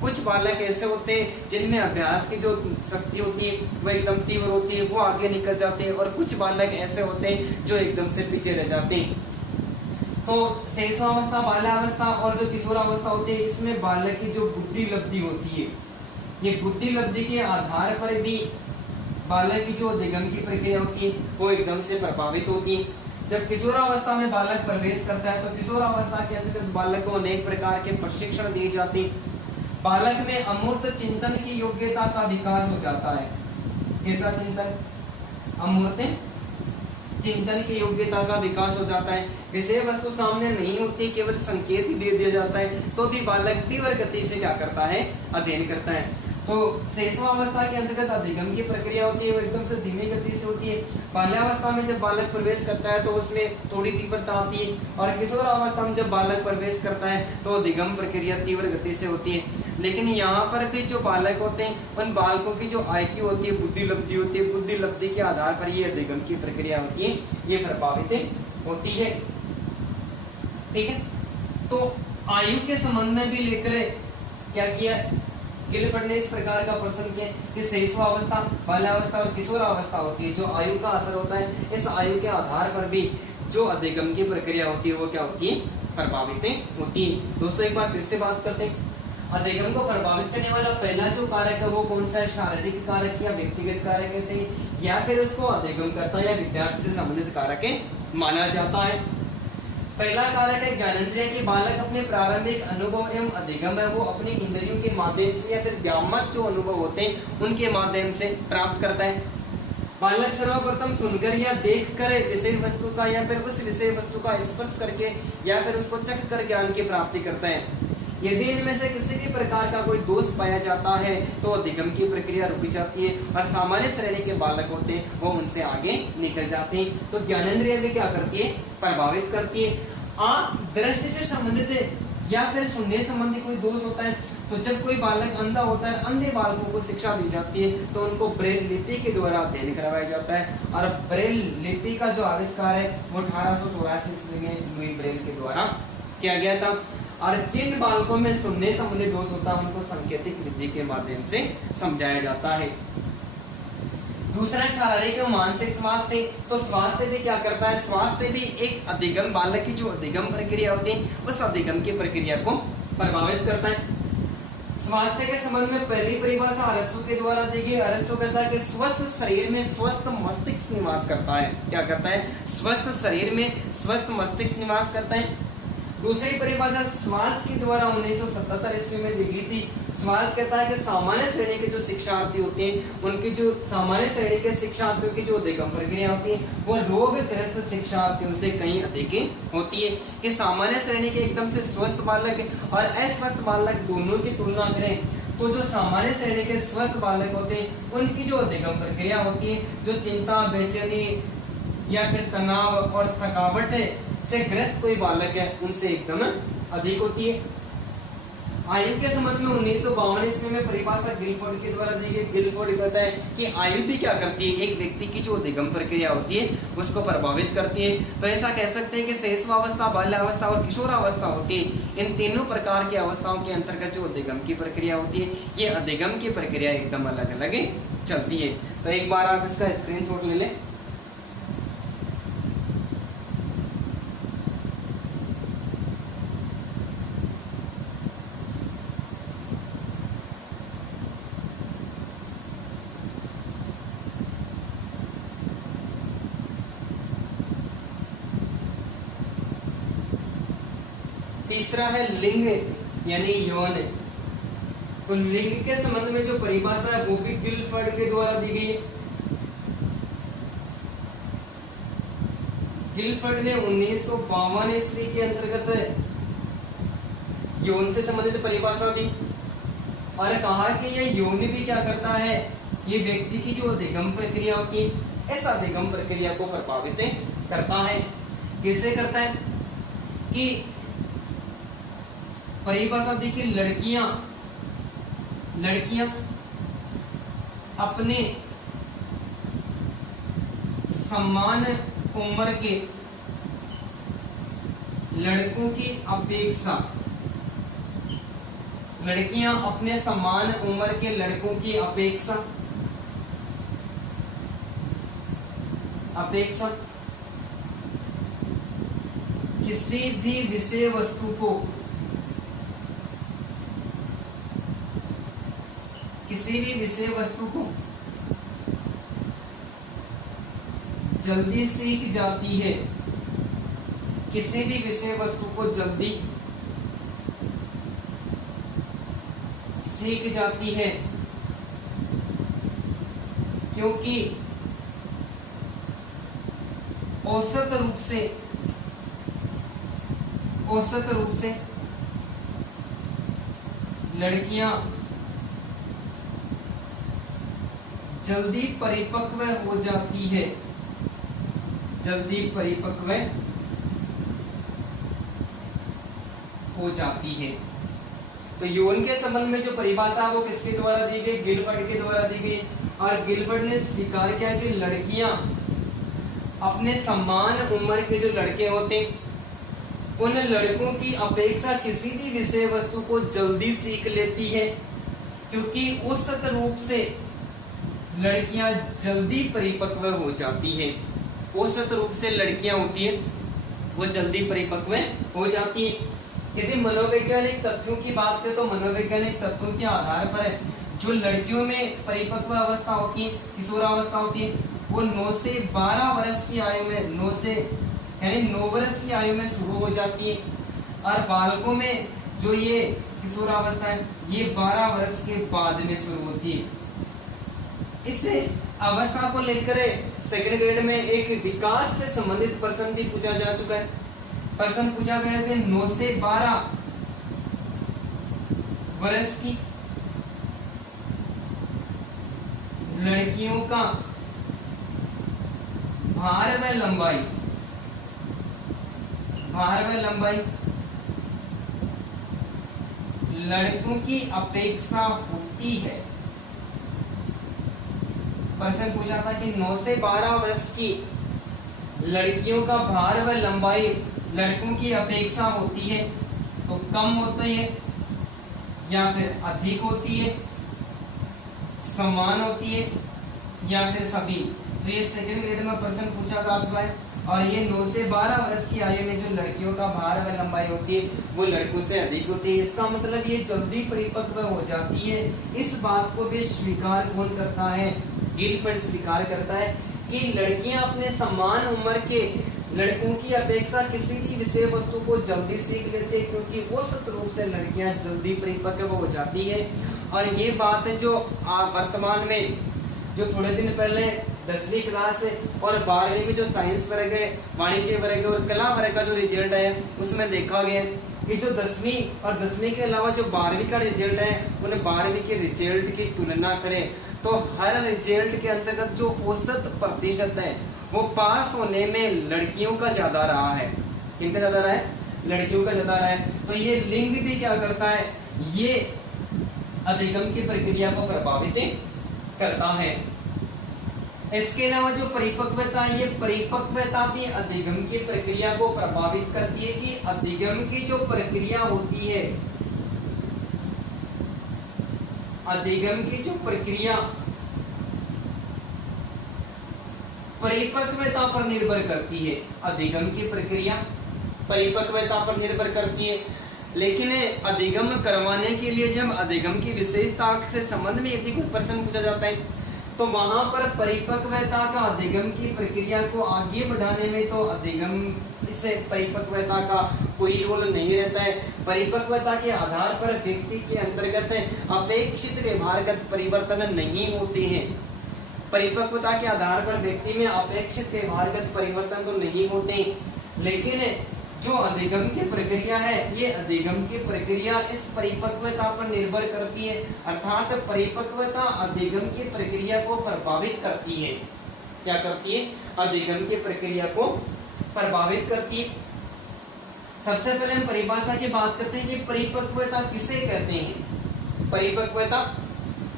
कुछ बालक ऐसे होते हैं जिनमें अभ्यास की जो शक्ति होती है वो एकदम तीव्र होती है, वो आगे निकल जाते हैं, और कुछ बालक ऐसे होते हैं जो एकदम से पीछे रह जाते हैं। तो शैशवावस्था, बाल्यावस्था और जो किशोरावस्था होती है, इसमें बालक की जो बुद्धि लब्धि होती है, ये बुद्धि लब्धि के आधार पर भी बालक की जो अधिगम की प्रक्रिया होती है वो एकदम से प्रभावित होती है। जब किशोरावस्था में बालक प्रवेश करता है तो किशोरावस्था के अंतर्गत बालक को अनेक प्रकार के प्रशिक्षण दिए जाते हैं। बालक में अमूर्त चिंतन की योग्यता का विकास हो जाता है। कैसा चिंतन? अमूर्त चिंतन की योग्यता का विकास हो जाता है। विषय वस्तु सामने नहीं होती, केवल संकेत ही दे दिया जाता है, तो भी बालक तीव्र गति से क्या करता है, अध्ययन करता है। तो शैशवावस्था के अंतर्गत अधिगम की प्रक्रिया होती है वो एकदम से धीमी गति से होती है। बाल्यावस्था में जब बालक प्रवेश करता है तो उसमें थोड़ी तीव्रता आती है, और किशोरावस्था में जब बालक प्रवेश करता है तो अधिगम प्रक्रिया तीव्र गति से होती है। लेकिन यहाँ पर भी जो बालक होते हैं उन बालकों की जो IQ होती है, बुद्धि लब्धि होती है, बुद्धि लब्धि के आधार पर ये अधिगम की प्रक्रिया होती है, ये प्रभावित होती है। ठीक है, तो आयु के संबंध में भी लेकर क्या किया, गिलबर्ट ने इस प्रकार का प्रश्न किया कि शैशवावस्था, बाल्यावस्था और किशोरावस्था होती है, जो आयु का असर होता है, इस आयु के आधार पर भी जो अधिगम की प्रक्रिया होती है वो क्या होती है, प्रभावित होती है। दोस्तों एक बार फिर से बात करते हैं, अधिगम को प्रभावित करने वाला पहला जो कारक है वो कौन सा है, शारीरिक कारक या व्यक्तिगत कारक कहते हैं, या फिर उसको अधिगम करता या विद्यार्थी से संबंधित कारक माना जाता है। पहला कारक है ज्ञानेंद्रिय के बालक अपने प्रारंभिक अनुभव एवं अधिगम है वो अपनी इंद्रियों के माध्यम से या फिर ज्ञानमत जो अनुभव होते हैं उनके माध्यम से प्राप्त करता है। बालक सर्वप्रथम सुनकर या देखकर विषय वस्तु का या फिर उस विषय वस्तु का स्पर्श करके या फिर उसको चख कर ज्ञान की प्राप्ति करता है। यदि इनमें से किसी भी प्रकार का कोई दोष पाया जाता है तो अधिगम की प्रक्रिया रुक जाती है और सामान्य श्रेणी के बालक होते हैं वो उनसे आगे निकल जाते हैं। तो ज्ञानेंद्रिय भी क्या करती है, प्रभावित करती है। दृष्टि से संबंधित या फिर सुनने संबंधी कोई दोष होता है तो जब कोई बालक अंधा होता है, अंधे बालकों को शिक्षा दी जाती है तो उनको ब्रेल लिपि के द्वारा अध्ययन करवाया जाता है। और ब्रेल लिपि का जो आविष्कार है वो 1884 ईस्वी में लुई ब्रेल के द्वारा किया गया था। और जिन बालकों में सुनने संबंधी दोष होता है उनको सांकेतिक विधि के माध्यम से समझाया जाता है। दूसरा शारीरिक एवं मानसिक स्वास्थ्य, तो स्वास्थ्य भी क्या करता है, स्वास्थ्य भी एक अधिगम, बालक की जो अधिगम प्रक्रिया होती है उस अधिगम की प्रक्रिया को प्रभावित करता है। स्वास्थ्य के संबंध में पहली परिभाषा अरस्तु के द्वारा दी गई। अरस्तु कहता है कि स्वस्थ शरीर में स्वस्थ मस्तिष्क निवास करता है। क्या करता है, स्वस्थ शरीर में स्वस्थ मस्तिष्क निवास करता है। दूसरी परिभाषा स्वार्थ के द्वारा 1977 ईस्वी में दी गई थी। स्वार्थ कहता है कि सामान्य श्रेणी के जो शिक्षार्थी होते हैं उनकी जो सामान्य श्रेणी के शिक्षार्थियों की जो अधिगम प्रक्रिया होती है वो रोगग्रस्त शिक्षार्थियों से कहीं अधिक होती है। कि सामान्य श्रेणी के एकदम से स्वस्थ बालक और अस्वस्थ बालक दोनों की तुलना करें तो जो सामान्य श्रेणी के स्वस्थ बालक होते हैं उनकी जो अधिगम प्रक्रिया होती है, जो चिंता, बेचैनी या फिर तनाव और थकावट से ग्रस्त कोई बालक है उनसे एकदम अधिक होती है। आयु के संबंध में 1952 ईस्वी में परिभाषा गिलफोर्ड के द्वारा दी गई। गिलफोर्ड कहता है कि आयु भी क्या करती है, एक व्यक्ति की जो अधिगम प्रक्रिया होती है उसको प्रभावित करती है। तो ऐसा कह सकते हैं कि शैशवावस्था, बाल्यावस्था और किशोरावस्था होती है। इन तीनों प्रकार की अवस्थाओं के अंतर्गत जो अधिगम की प्रक्रिया होती है, ये अधिगम की प्रक्रिया एकदम अलग अलग चलती है। तो एक बार आप इसका स्क्रीनशॉट ले लें। तीसरा है लिंग यानी यौन। तो लिंग के संबंध में जो परिभाषा है वो भी गिलफोर्ड के द्वारा दी गई है। गिलफोर्ड ने 1952 ईस्वी के अंतर्गत यौन से संबंधित परिभाषा दी और कहा कि यह यौन भी क्या करता है, ये व्यक्ति की जो अधिगम प्रक्रिया होती है, इस अधिगम प्रक्रिया को प्रभावित करता है। कैसे करता है कि परिभाषा दी कि लड़कियां अपने समान उम्र के लड़कों की अपेक्षा, लड़कियां अपने समान उम्र के लड़कों की अपेक्षा किसी भी विषय वस्तु को जल्दी सीख जाती है, किसी भी विषय वस्तु को जल्दी सीख जाती है, क्योंकि औसत रूप से लड़कियां जल्दी परिपक्व हो जाती है, तो यौन के संबंध में जो परिभाषा है वो किसके द्वारा दी गई, गिलफोर्ड के द्वारा दी गई। और गिलफोर्ड ने स्वीकार किया कि लड़कियां अपने समान उम्र के जो लड़के होते उन लड़कों की अपेक्षा किसी भी विषय वस्तु को जल्दी सीख लेती है, क्योंकि औसत रूप से लड़कियां जल्दी परिपक्व हो जाती है। औसत रूप से लड़कियां होती है वो जल्दी परिपक्व हो जाती है। यदि मनोवैज्ञानिक तथ्यों की बात करें तो मनोवैज्ञानिक तथ्यों के आधार पर जो लड़कियों में परिपक्व अवस्था होती है, किशोरावस्था होती है, वो 9 से 12 वर्ष की आयु में 9 वर्ष की आयु में शुरू हो जाती है। और बालकों में जो ये किशोरावस्था है ये 12 वर्ष के बाद में शुरू होती है। इस अवस्था को लेकर सेकंड ग्रेड में एक विकास से संबंधित प्रश्न भी पूछा जा चुका है। प्रश्न पूछा गया था 9 से 12 वर्ष की लड़कियों का भार व लंबाई लड़कों की अपेक्षा होती है। प्रश्न पूछा था कि 9 से 12 वर्ष की लड़कियों का भार व लंबाई लड़कों की अपेक्षा होती है तो कम होती है या फिर अधिक होती है, समान होती है या फिर सभी। तो ये सेकंड ग्रेड में प्रश्न पूछा जा चुका है। और ये 9 से 12 वर्ष की आयु में जो लड़कियों का भार व लंबाई होती है वो लड़कों से अधिक होती है। इसका मतलब ये जल्दी परिपक्व हो जाती है। इस बात को भी स्वीकार कौन करता है, गिलफोर्ड स्वीकार करता है कि लड़कियां अपने समान उम्र के लड़कों की अपेक्षा किसी भी विषय वस्तु को जल्दी सीख लेते हैं, क्योंकि औसत रूप से लड़कियां जल्दी परिपक्व हो जाती है। और ये बात है जो वर्तमान में जो थोड़े दिन पहले 10वीं क्लास और 12वीं में जो साइंस वर्ग है, वाणिज्य वर्ग और कला वर्ग का जो रिजल्ट है उसमें देखा गया कि जो 10वीं और 10वीं के अलावा जो 12वीं का रिजल्ट है उन 12वीं के रिजल्ट की तुलना करें तो हर रिजल्ट के अंतर्गत जो औसत प्रतिशत है वो पास होने में लड़कियों का ज्यादा रहा है। किनका ज्यादा रहा है? लड़कियों का ज्यादा रहा है। तो ये लिंग भी क्या करता है, ये अधिगम की प्रक्रिया को प्रभावित करता है। इसके अलावा जो परिपक्वता, ये परिपक्वता भी अधिगम की प्रक्रिया को प्रभावित करती है कि अधिगम की जो प्रक्रिया होती है, अधिगम की जो प्रक्रिया परिपक्वता पर निर्भर करती है। अधिगम की प्रक्रिया परिपक्वता पर निर्भर करती है, लेकिन अधिगम करवाने के लिए जब अधिगम की विशेषता से संबंध में यदि कोई प्रश्न पूछा जाता है तो वहां पर परिपक्वता का अधिगम की प्रक्रिया को आगे बढ़ाने में तो अधिगम से परिपक्वता का कोई रोल नहीं रहता है। परिपक्वता के आधार पर व्यक्ति के अंतर्गत अपेक्षित व्यवहारगत परिवर्तन नहीं होते हैं। परिपक्वता के आधार पर व्यक्ति में अपेक्षित व्यवहारगत परिवर्तन तो नहीं होते, लेकिन जो अधिगम की प्रक्रिया है, ये अधिगम की प्रक्रिया इस परिपक्वता पर निर्भर करती है, अर्थात परिपक्वता अधिगम की प्रक्रिया को प्रभावित करती है। क्या करती है? अधिगम की प्रक्रिया को प्रभावित करती है। सबसे पहले हम परिभाषा की बात करते हैं कि परिपक्वता किसे कहते हैं। परिपक्वता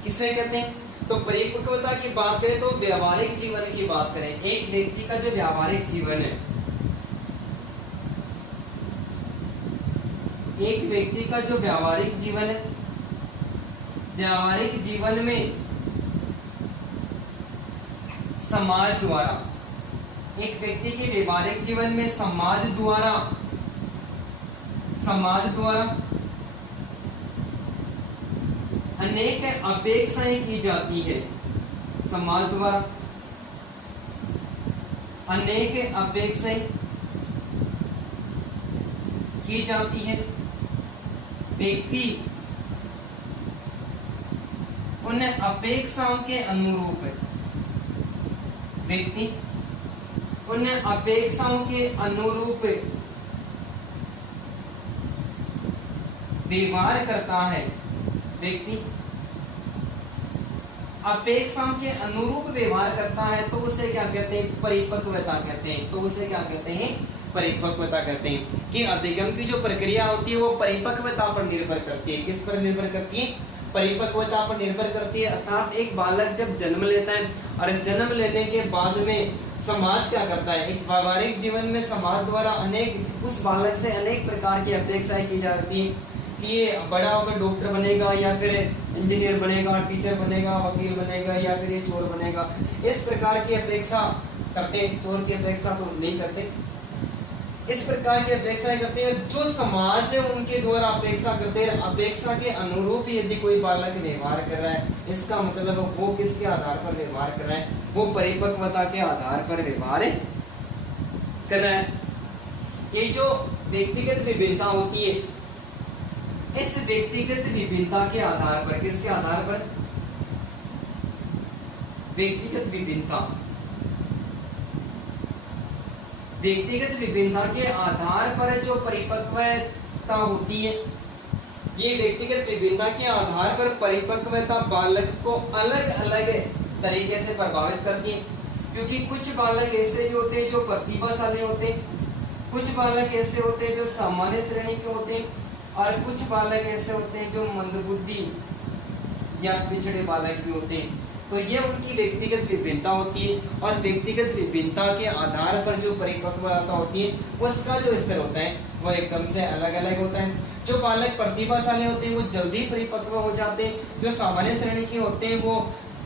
किसे कहते हैं? तो परिपक्वता की बात करें तो व्यावहारिक जीवन की बात करें, एक व्यक्ति का जो व्यावहारिक जीवन है, एक व्यक्ति का जो व्यावहारिक जीवन है, व्यावहारिक जीवन में समाज द्वारा, एक व्यक्ति के व्यावहारिक जीवन में समाज द्वारा अनेक अपेक्षाएं की जाती है। समाज द्वारा अनेक अपेक्षाएं की जाती है। व्यक्ति उन अपेक्षाओं के अनुरूप, व्यक्ति उन अपेक्षाओं के अनुरूप व्यवहार करता है। व्यक्ति अपेक्षाओं के अनुरूप व्यवहार करता है तो उसे क्या कहते हैं? परिपक्वता कहते हैं। तो उसे क्या कहते हैं? परिपक्वता कहते हैं। कि अधिगम की जो प्रक्रिया होती है वो परिपक्वता पर निर्भर करती है। किस पर निर्भर करती है? परिपक्वता पर निर्भर करती है। अर्थात एक बालक जब जन्म लेता है और जन्म लेने के बाद में समाज क्या करता है? एक व्यावहारिक जीवन में समाज द्वारा अनेक, उस बालक से अनेक प्रकार की अपेक्षाएं की जाती है कि ये बड़ा होकर डॉक्टर बनेगा, या फिर इंजीनियर बनेगा, टीचर बनेगा, वकील बनेगा, या फिर ये चोर बनेगा। इस प्रकार की अपेक्षा करते। चोर की अपेक्षा तो नहीं करते, इस प्रकार की अपेक्षाएं करते हैं जो समाज है उनके द्वारा अपेक्षा करते हैं। अपेक्षा के अनुरूप यदि कोई बालक व्यवहार कर रहा है, इसका मतलब वो किसके आधार पर व्यवहार कर रहा है? वो परिपक्वता के आधार पर व्यवहार कर रहा है। ये जो व्यक्तिगत विभिन्नता होती है, इस व्यक्तिगत विभिन्नता के आधार पर, किसके आधार पर? व्यक्तिगत विभिन्नता, व्यक्तिगत विभिन्नता के आधार पर जो परिपक्वता होती है, ये व्यक्तिगत विभिन्नता के आधार पर परिपक्वता बालक को अलग अलग तरीके से प्रभावित करती है। क्योंकि कुछ बालक ऐसे भी होते हैं जो प्रतिभाशाली होते हैं, कुछ बालक ऐसे होते हैं जो सामान्य श्रेणी के होते हैं, और कुछ बालक ऐसे होते हैं जो मंदबुद्धि या पिछड़े बालक भी होते हैं। तो ये उनकी व्यक्तिगत विभिन्नता होती है, और व्यक्तिगत विभिन्नता के आधार पर जो परिपक्वता होती है उसका जो स्तर होता है वो एकदम से अलग अलग होता है। जो बालक प्रतिभाशाली होते हैं वो जल्दी परिपक्व हो जाते हैं, जो सामान्य श्रेणी के होते हैं वो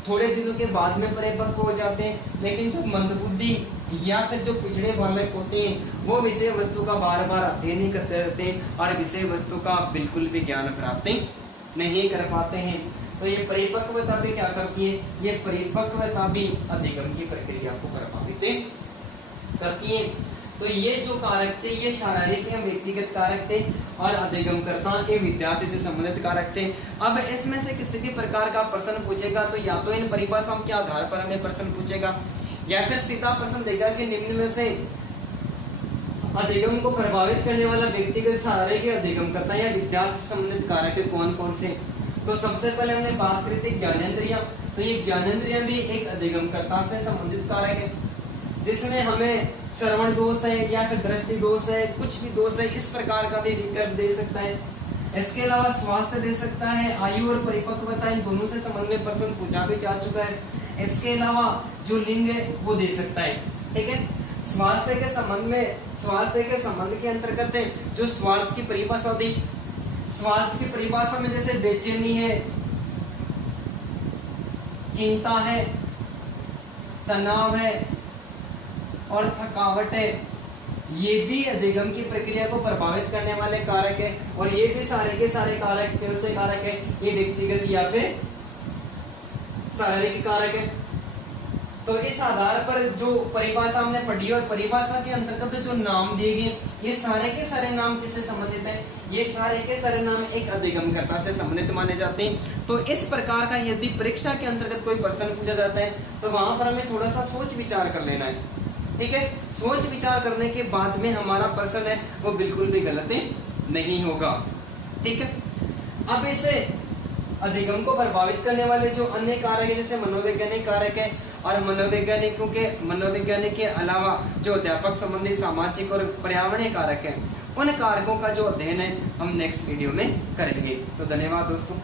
थोड़े दिनों के बाद में परिपक्व हो जाते हैं, लेकिन जो मंदबुद्धि या फिर जो पिछड़े बालक होते हैं वो विषय वस्तु का बार बार अध्ययन ही करते रहते हैं और विषय वस्तु का बिल्कुल भी ज्ञान प्राप्त नहीं कर पाते हैं। तो ये परिपक्वता भी क्या करती है? ये परिपक्वता भी अधिगम की प्रक्रिया को प्रभावित करती है। तो ये जो कारक थे ये शारीरिक या व्यक्तिगत कारक थे, और अधिगमकर्ता के विद्यार्थी से संबंधित कारक थे। अब इसमें से किसी भी प्रकार का प्रश्न पूछेगा तो या तो इन परिभाषाओं के आधार पर हमें प्रश्न पूछेगा, या फिर सीधा प्रश्न देगा कि निम्न में से अधिगम को प्रभावित करने वाला व्यक्तिगत शारीरिक या अधिगमकर्ता या विद्यार्थी से संबंधित कारक कौन कौन से। तो सबसे पहले हमने बात करी थी ज्ञानेंद्रियां। तो ये ज्ञानेंद्रियां भी एक अधिगमकर्ता से संबंधित कारक है, जिसमें हमें श्रवण दोष है या फिर दृष्टि दोष है, कुछ भी दोष है, इस प्रकार का भी विकल्प दे सकता है। इसके अलावा स्वास्थ्य दे सकता है, आयु और परिपक्वता, इन दोनों से संबंध में प्रश्न पूछा भी जा चुका है। इसके अलावा जो लिंग है वो दे सकता है, ठीक है। स्वास्थ्य के संबंध के अंतर्गत जो स्वास्थ्य की परिभाषा दी, स्वास्थ्य की परिभाषा में जैसे बेचैनी है, चिंता है, तनाव है और थकावट है, ये भी अधिगम की प्रक्रिया को प्रभावित करने वाले कारक है। और ये भी सारे के सारे कारक कैसे कारक है, ये व्यक्तिगत या फिर शारीरिक कारक है। तो इस आधार पर जो परिभाषा हमने पढ़ी और परिभाषा के अंतर्गत जो नाम दिए गए, ये सारे के सारे नाम किससे संबंधित हैं? ये सारे के सारे नाम एक अधिगमकर्ता से संबंधित माने जाते हैं। तो इस प्रकार का यदि परीक्षा के अंतर्गत कोई प्रश्न पूछा जाता है तो वहां पर हमें थोड़ा सा सोच विचार कर लेना है, ठीक है। सोच विचार करने के बाद में हमारा प्रश्न है वो बिल्कुल भी गलत नहीं होगा, ठीक है। अब इसे अधिगम को प्रभावित करने वाले जो अन्य कारक है जैसे मनोवैज्ञानिक कारक है, और मनोवैज्ञानिक के अलावा जो अध्यापक संबंधी सामाजिक और पर्यावरणीय कारक है, उन कारकों का जो अध्ययन है हम नेक्स्ट वीडियो में करेंगे। तो धन्यवाद दोस्तों।